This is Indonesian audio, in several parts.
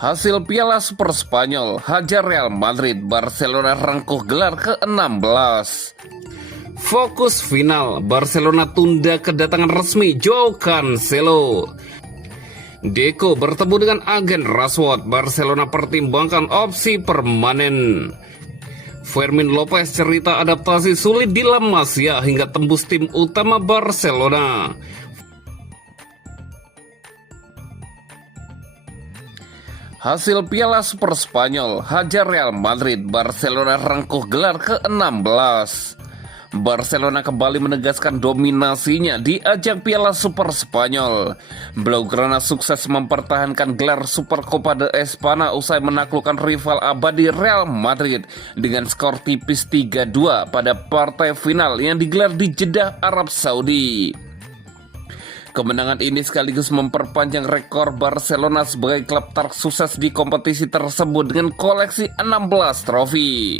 Hasil Piala Super Spanyol, hajar Real Madrid, Barcelona rengkuh gelar ke-16. Fokus final, Barcelona tunda kedatangan resmi Joao Cancelo. Deco bertemu dengan agen Rashford, Barcelona pertimbangkan opsi permanen. Fermin Lopez cerita adaptasi sulit di La Masia hingga tembus tim utama Barcelona. Hasil Piala Super Spanyol, hajar Real Madrid, Barcelona rengkuh gelar ke-16. Barcelona kembali menegaskan dominasinya di ajang Piala Super Spanyol. Blaugrana sukses mempertahankan gelar Supercopa de Espanya usai menaklukkan rival abadi Real Madrid dengan skor tipis 3-2 pada partai final yang digelar di Jeddah, Arab Saudi. Kemenangan ini sekaligus memperpanjang rekor Barcelona sebagai klub tersukses di kompetisi tersebut dengan koleksi 16 trofi.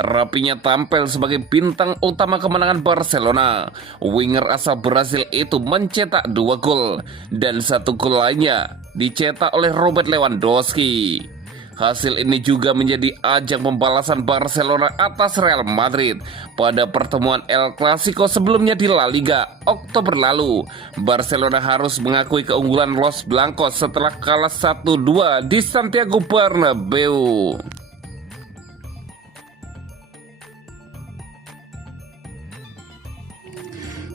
Rapinya tampil sebagai bintang utama kemenangan Barcelona. Winger asal Brasil itu mencetak 2 gol dan 1 gol lainnya dicetak oleh Robert Lewandowski. Hasil ini juga menjadi ajang pembalasan Barcelona atas Real Madrid pada pertemuan El Clasico sebelumnya di La Liga Oktober lalu. Barcelona harus mengakui keunggulan Los Blancos setelah kalah 1-2 di Santiago Bernabeu.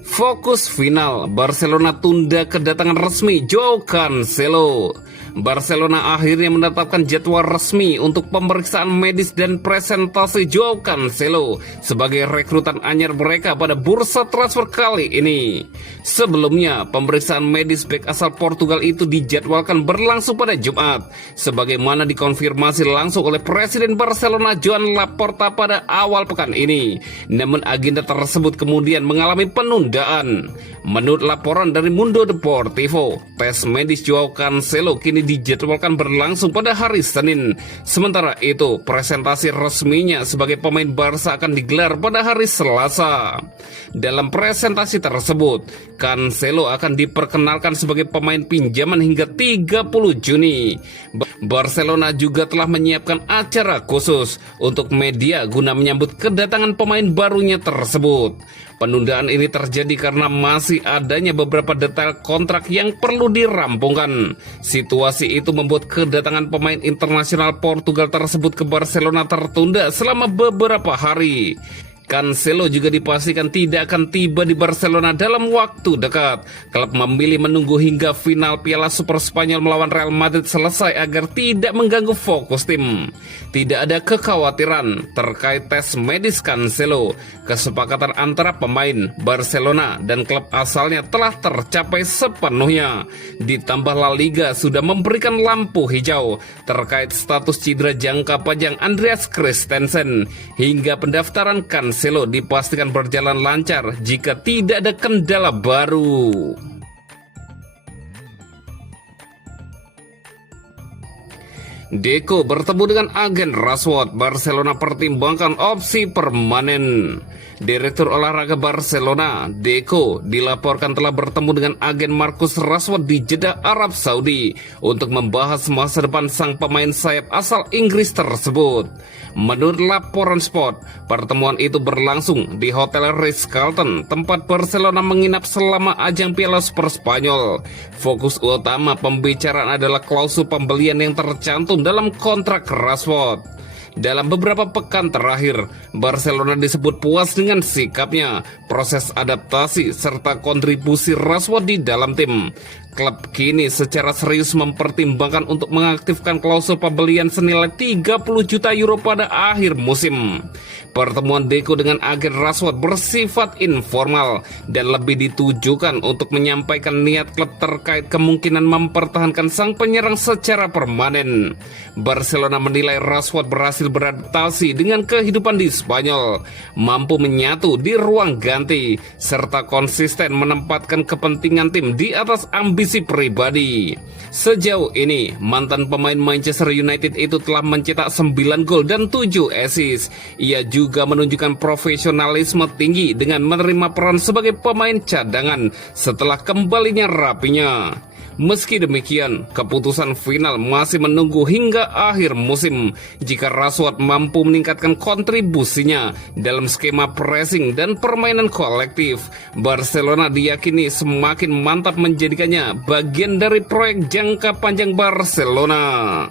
Fokus final, Barcelona tunda kedatangan resmi Joao Cancelo. Barcelona akhirnya menetapkan jadwal resmi untuk pemeriksaan medis dan presentasi Joao Cancelo sebagai rekrutan anyar mereka pada bursa transfer kali ini. Sebelumnya, pemeriksaan medis bek asal Portugal itu dijadwalkan berlangsung pada Jumat, sebagaimana dikonfirmasi langsung oleh Presiden Barcelona Joan Laporta pada awal pekan ini. Namun agenda tersebut kemudian mengalami penundaan. Menurut laporan dari Mundo Deportivo, tes medis Joao Cancelo kini dijadwalkan berlangsung pada hari Senin. Sementara itu, presentasi resminya sebagai pemain Barca akan digelar pada hari Selasa. Dalam presentasi tersebut, Cancelo akan diperkenalkan sebagai pemain pinjaman hingga 30 Juni. Barcelona juga telah menyiapkan acara khusus untuk media guna menyambut kedatangan pemain barunya tersebut. Penundaan ini terjadi karena masih adanya beberapa detail kontrak yang perlu dirampungkan. Situasi itu membuat kedatangan pemain internasional Portugal tersebut ke Barcelona tertunda selama beberapa hari. Cancelo juga dipastikan tidak akan tiba di Barcelona dalam waktu dekat. Klub memilih menunggu hingga final Piala Super Spanyol melawan Real Madrid selesai agar tidak mengganggu fokus tim. Tidak ada kekhawatiran terkait tes medis Cancelo. Kesepakatan antara pemain, Barcelona, dan klub asalnya telah tercapai sepenuhnya. Ditambah La Liga sudah memberikan lampu hijau terkait status cedera jangka panjang Andreas Christensen hingga pendaftaran Cancelo dipastikan berjalan lancar jika tidak ada kendala baru. Deco bertemu dengan agen Rashford, Barcelona pertimbangkan opsi permanen. Direktur olahraga Barcelona, Deco, dilaporkan telah bertemu dengan agen Marcus Rashford di Jeddah, Arab Saudi untuk membahas masa depan sang pemain sayap asal Inggris tersebut. Menurut laporan Sport, pertemuan itu berlangsung di Hotel Ritz-Carlton, tempat Barcelona menginap selama ajang Piala Super Spanyol. Fokus utama pembicaraan adalah klausul pembelian yang tercantum dalam kontrak Rashford. Dalam beberapa pekan terakhir, Barcelona disebut puas dengan sikapnya, proses adaptasi, serta kontribusi Rashford di dalam tim. Klub kini secara serius mempertimbangkan untuk mengaktifkan klausul pembelian senilai 30 juta euro pada akhir musim. Pertemuan Deco dengan agen Rashford bersifat informal dan lebih ditujukan untuk menyampaikan niat klub terkait kemungkinan mempertahankan sang penyerang secara permanen. Barcelona menilai Rashford berhasil beradaptasi dengan kehidupan di Spanyol, mampu menyatu di ruang ganti, serta konsisten menempatkan kepentingan tim di atas ambisi pribadi. Sejauh ini, mantan pemain Manchester United itu telah mencetak 9 gol dan 7 assist. Ia juga menunjukkan profesionalisme tinggi dengan menerima peran sebagai pemain cadangan setelah kembalinya Rapinya. Meski demikian, keputusan final masih menunggu hingga akhir musim jika Rashford mampu meningkatkan kontribusinya dalam skema pressing dan permainan kolektif. Barcelona diyakini semakin mantap menjadikannya bagian dari proyek jangka panjang Barcelona.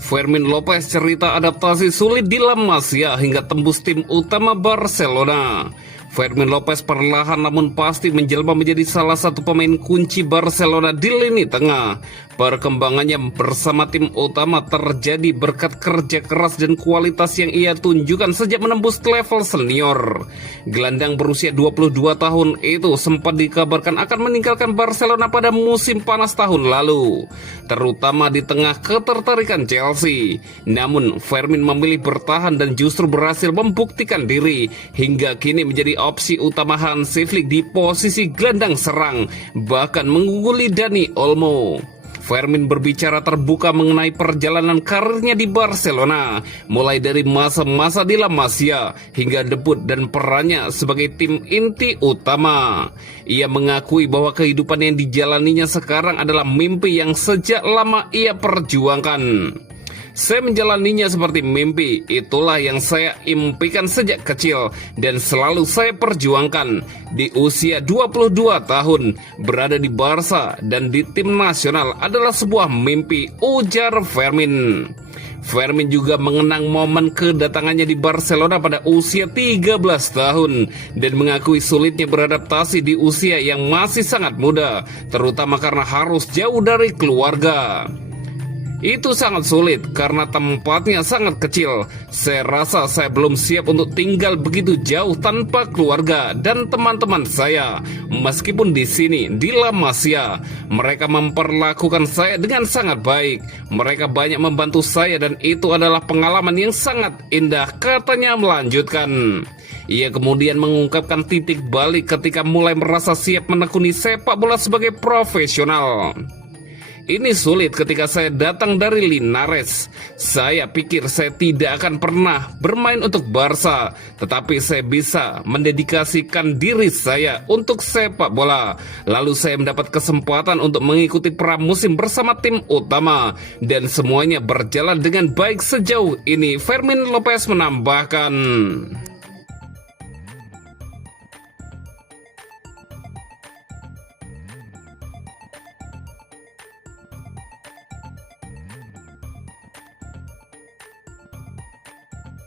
Fermin Lopez cerita adaptasi sulit di La Masia hingga tembus tim utama Barcelona. Fermin Lopez perlahan namun pasti menjelma menjadi salah satu pemain kunci Barcelona di lini tengah. Perkembangannya bersama tim utama terjadi berkat kerja keras dan kualitas yang ia tunjukkan sejak menembus level senior. Gelandang berusia 22 tahun itu sempat dikabarkan akan meninggalkan Barcelona pada musim panas tahun lalu, terutama di tengah ketertarikan Chelsea. Namun Fermin memilih bertahan dan justru berhasil membuktikan diri hingga kini menjadi opsi utama Hansi Flick di posisi gelandang serang, bahkan mengungguli Dani Olmo. Fermin berbicara terbuka mengenai perjalanan karirnya di Barcelona, mulai dari masa-masa di La Masia hingga debut dan perannya sebagai tim inti utama. Ia mengakui bahwa kehidupan yang dijalaninya sekarang adalah mimpi yang sejak lama ia perjuangkan. Saya menjalaninya seperti mimpi, itulah yang saya impikan sejak kecil dan selalu saya perjuangkan. Di usia 22 tahun, berada di Barca dan di tim nasional adalah sebuah mimpi, ujar Fermin. Fermin juga mengenang momen kedatangannya di Barcelona pada usia 13 tahun dan mengakui sulitnya beradaptasi di usia yang masih sangat muda, terutama karena harus jauh dari keluarga. Itu sangat sulit karena tempatnya sangat kecil. Saya rasa saya belum siap untuk tinggal begitu jauh tanpa keluarga dan teman-teman saya. Meskipun di sini, di La Masia, mereka memperlakukan saya dengan sangat baik. Mereka banyak membantu saya dan itu adalah pengalaman yang sangat indah, katanya melanjutkan. Ia kemudian mengungkapkan titik balik ketika mulai merasa siap menekuni sepak bola sebagai profesional. Ini sulit ketika saya datang dari Linares. Saya pikir saya tidak akan pernah bermain untuk Barca, tetapi saya bisa mendedikasikan diri saya untuk sepak bola. Lalu saya mendapat kesempatan untuk mengikuti pramusim bersama tim utama dan semuanya berjalan dengan baik sejauh ini, Fermin Lopez menambahkan.